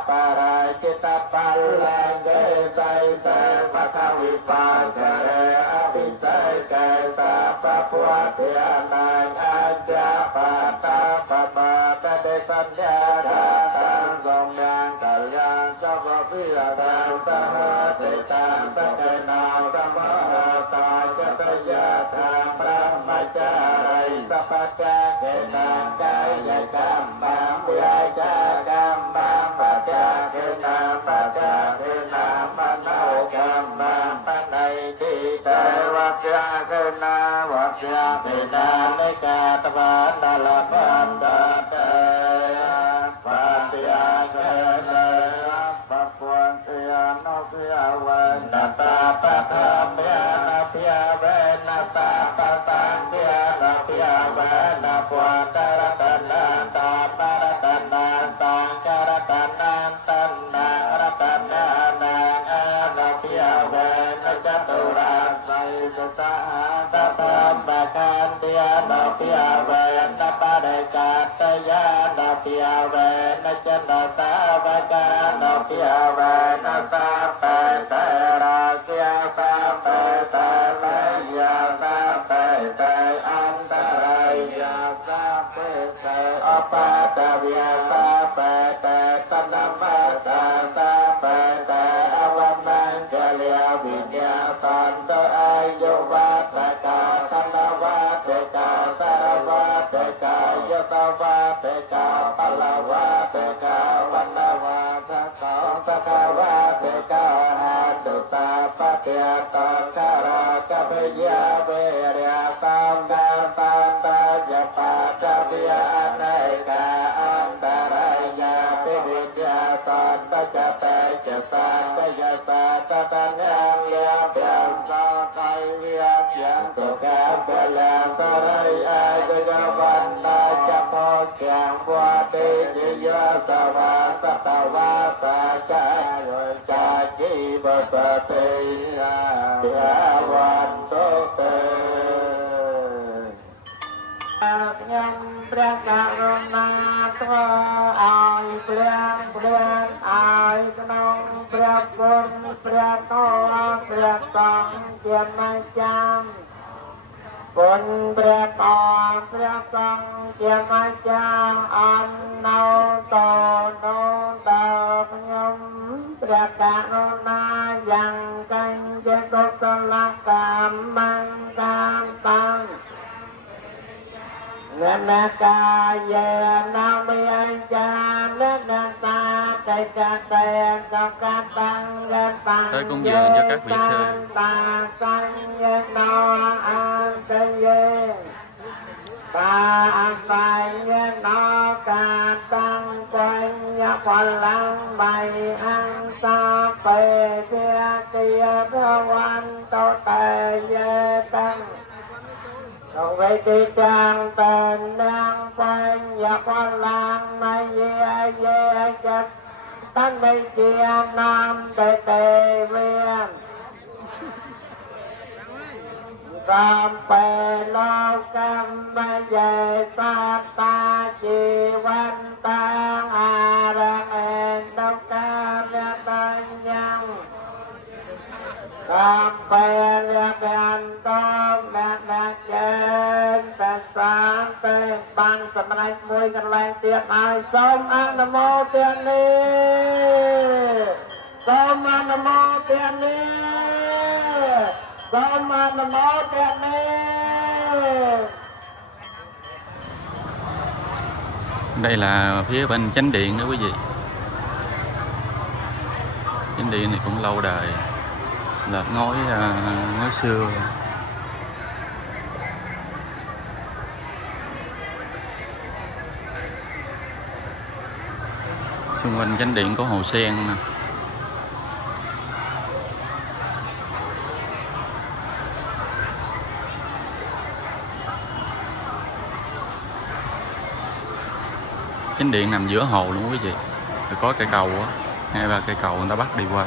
ปาราจิตปัลลังเกไสเสปะทวิปาเจเรอภิเสกสาปะปวะเทียนังอาจาปาตาปะมาตะเดสัญญาดาตังสมยังกัลยังสัพพิยตังสหติตังสักนาสัมภะตาจะสยะทางพระมัจจาริสัพพะเกนังกายกรรมังวิยากรรมังปัจจาเกนังปัจจาเกนังมโนกรรมังปะไนติเตวะจาเก นาวัชยาปิตานิกาตวานาลปันตาเตปัตยาเกเนปะปวนเตียนพยาเวนนาตาปะธรรมยานาพยาเวนนาตาปะสังพยานาพยาเวนนาปวัตระตนาตาปะระตนาสังกรตนาตันนารัตนานาอานาพยาเวนนาจตุราสัยสะตะปัมปะกันเตียนาพยาเวนนาปะเดกาตยานาพยาเวนนาจันตสาวกานาพยาเวนนาสาเปเตราเกียสาเปเตลยาสาเปเตอันตรายาสาเปเตอปาตเวียสาเปเตตนะมาตาสาเปเตอวมังเกลียวิญญาสันโตอายุวัตกาธนวัตกาสารวัตกายสวัตกาปลวัตกาวันนวัตกาสกวัตกาดุสาปเตียตคาราคเบยาเวเรียสัมดาสันตายปาจเวียอเนกาอันตรายาปิวิญญาสันตจเตจสันตยสัตตะนังเลียเปียงสังไกเวียเปียงสุขะเปลงตระยอาจยวันนาจะพอแข่งบัวติจิยสวาสตวาสกายโยจาจีบสติยาวันตุเตยังพระกรุณาตัวอ้อยเปลี่ยนอ้อยขนมพระบุญพระโตพระสองเจียนไม่จำบุญพระโตพระสองเจียนไม่จำอันเนาโตโนเตพยมพระกรุณายังกันจะตุสละกรรมมังกรรมตังเนนกายเยนามิอัญจาเนนตาใจจะเตนกับการตังกันตัง Tới cúng dường cho các vị sư. ตาสังเยนออันเตเยตาอันไปเยนอการตังปัญญาพลังใบอังตาเปเทียเตียพระวันโตเตเยตังTrong vậy thì chàng tên đang phanh và con làng mây dê chất Tân đây chia nam tê tê viên Cầm bề lo cầm bề dê sát ta chi văn tăng à ràng hẹn đâu cam ra tên nhân Cầm bề ra bèn tôm mẹ mẹ trên tên sáng tên bằng sầm rạch mùi gần lành tiết ai xóm ăn nà mô tiền đi xóm ăn nà mô tiền đi xóm ăn nà mô tiền đi. Đây là phía bên chánh điện đó quý vị. Chánh điện này cũng lâu đời, là ngói xưa. Xung quanh chánh điện có hồ sen nè. Chánh điện nằm giữa hồ luôn quý vị. Rồi có cây cầu á, 2-3 cây cầu người ta bắt đi qua.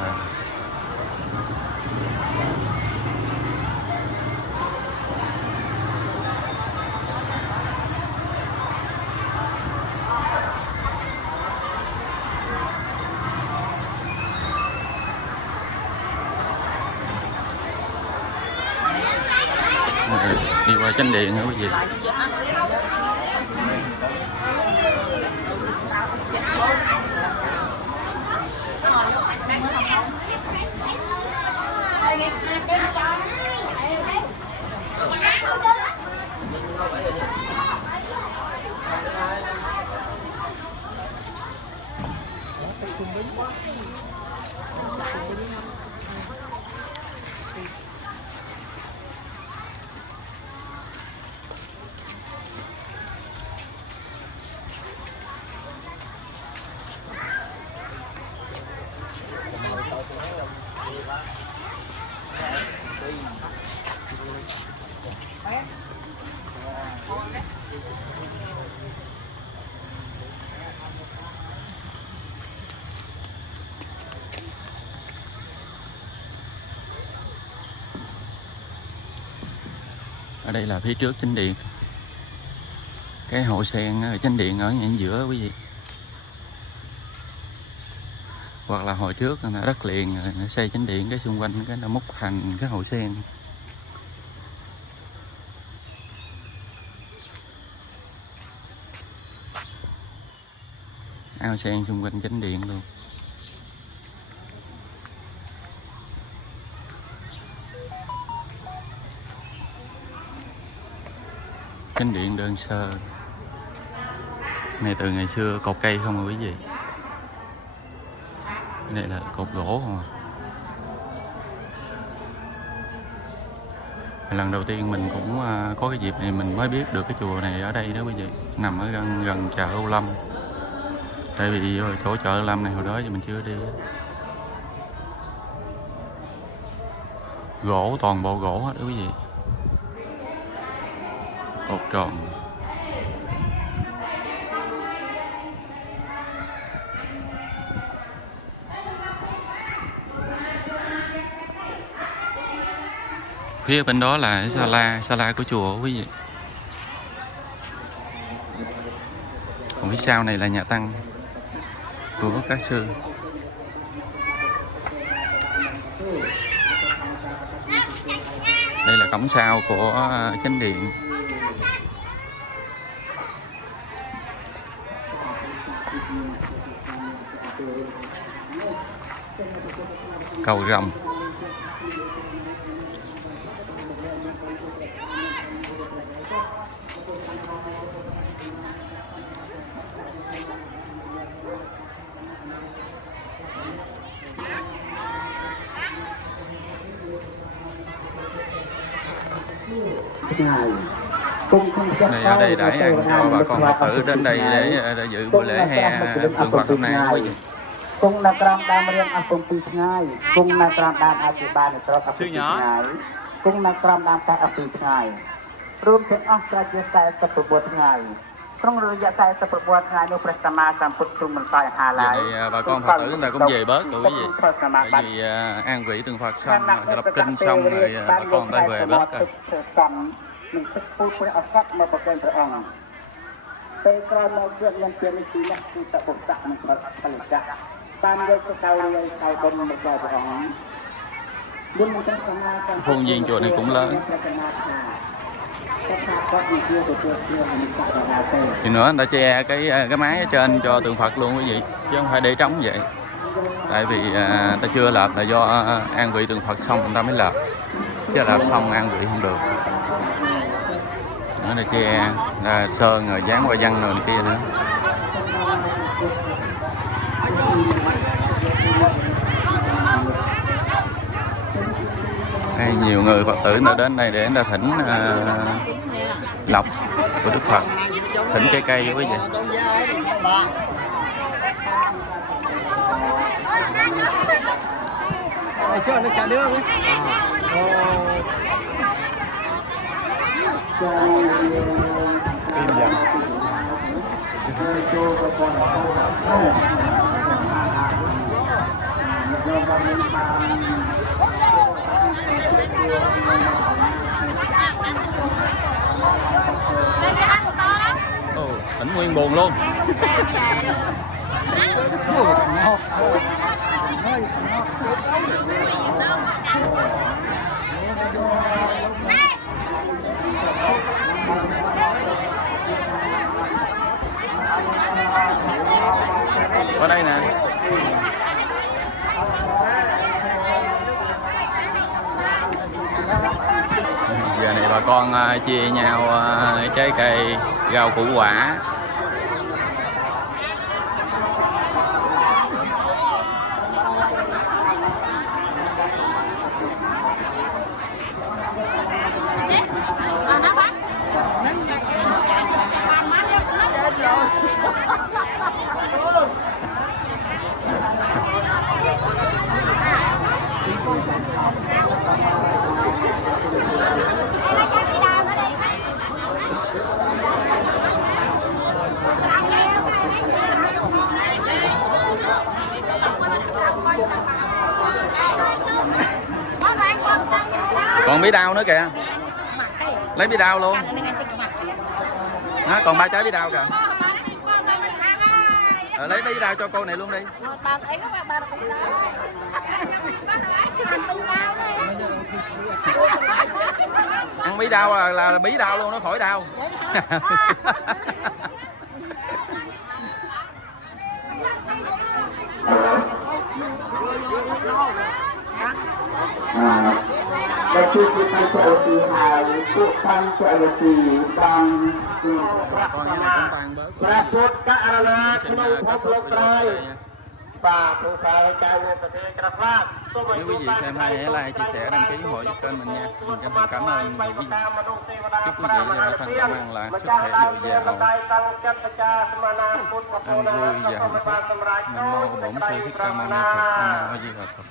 Đi qua chánh điện nữa quý vị. Ở đây là phía trước chánh điện, cái hội sen ở chánh điện ở giữa quý vị. Hoặc là hồi trước là đất liền nó xây chánh điện, cái xung quanh cái nó múc thành cái hội sen. Ao sen xung quanh chánh điện luôn. Chánh điện đơn sơ. Này từ ngày xưa cột cây không rồi quý vị. Đây là cột gỗ không à. Lần đầu tiên mình cũng có cái dịp này mình mới biết được cái chùa này ở đây đó quý vị. Nằm ở gần chợ Âu Lâm. Tại vì chỗ chợ Âu Lâm này hồi đó thì mình chưa đi. Gỗ, toàn bộ gỗ hết đó quý vị. Cột tròn. Phía bên đó là sala của chùa quý vị. Còn phía sau này là nhà tăng của các sư. Đây là cổng sau của chánh điện. Cầu rồng. Này ở đây đãi ăn cho bà con Phật tử đến đây để dự buổi lễ hè tượng Phật hôm nay quý vị. Cung na kram đam riêng ở công ty ngày, cung na kram đam ở địa bàn ở công ty ngày, cung na kram đam tại ở công ty ngày, rùmទាំងអស់ ជា49 ថ្ងៃ ក្នុងរយៈ49 ថ្ងៃនោះព្រះសម្មាសម្ពុទ្ធទ្រង់មិនសោយហាឡើយ Bà con Phật tử người ta cũng về bớt rồi quý vị. Tại vì an vị tượng Phật xong, đọc kinh xong rồi bà con ta về bớt rồi. នឹងទឹកពូជព្រះឱកាសមកប្រកែងព្រះអង្គពេលក្រោយមកទៀតនឹងជានេះនេះគឺតបុស្សៈនឹងផលិកៈតាមយកទៅកៅរាយកៅបុណ្យមកដល់ព្រះអង្គយើងមិនទាំងសមាទាំង Khuôn viên chùa này cũng lớn. Thì nữa người ta che cái mái ở trên cho tượng Phật luôn quý vị, chứ không phải để trống vậy. Tại vì người ta chưa lợp là do an vị tượng Phật xong người ta mới lợp, chứ lợp xong an vị không được. Nữa là che là sơn rồi dán hoa văn rồi này kia nữa. Đây, nhiều người Phật tử đã đến đây để người ta thỉnh lộc của Đức Phật, thỉnh cây cây quý vị. Thỉnh nguyên buồn luôn. Ở đây nè. Giờ này bà con chia nhau trái cây, rau củ quả. Còn bí đao nữa kìa. Lấy bí đao luôn. Đó, còn 3 trái bí đao kìa. Lấy bí đao cho cô này luôn đi. Ăn bí đao là bí đao luôn, nó khỏi đau. Và khi chúng ta sẽ đi hài sự tăng sẽ là gì bằng Con cái này cũng tan bớt. ព្រះពុទ្ធករណីក្នុងភពលោកត្រៃបាទទូសាចៅប្រទេសក្រខ្លះ Nếu quý vị xem hay hãy like, chia sẻ, đăng ký ủng hộ cho kênh mình nha. Mình chân thành cảm ơn quý vị. Chúc quý vị và thân có mang lại sức khỏe dồi dào, an vui và hạnh phúc. Nam mô Bổn Sư Thích Ca Mâu Ni Phật. Nam mô A Di Đà Phật.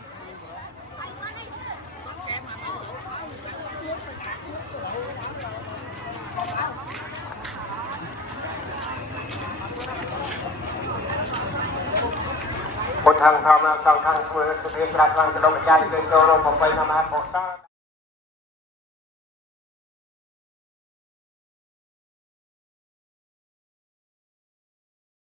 một thằng thằng thằng thằng thằng thằng thằng thằng thằng thằng thằng thằng thằng thằng thằng thằng thằng thằng thằng